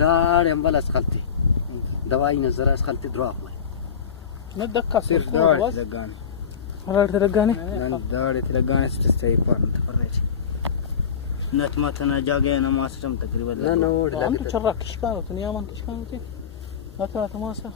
دار امبلس خلتي دواي نزرة خلتي دراف ماي نتذكر سير دار تلقاني هلا تلقاني دار تلقاني ستستوي فارن تفرج نت ما تناجا انا ما سمت تقريبا لا نور انت شراك ايش كانت نياما ايش كانت؟ لا تماسه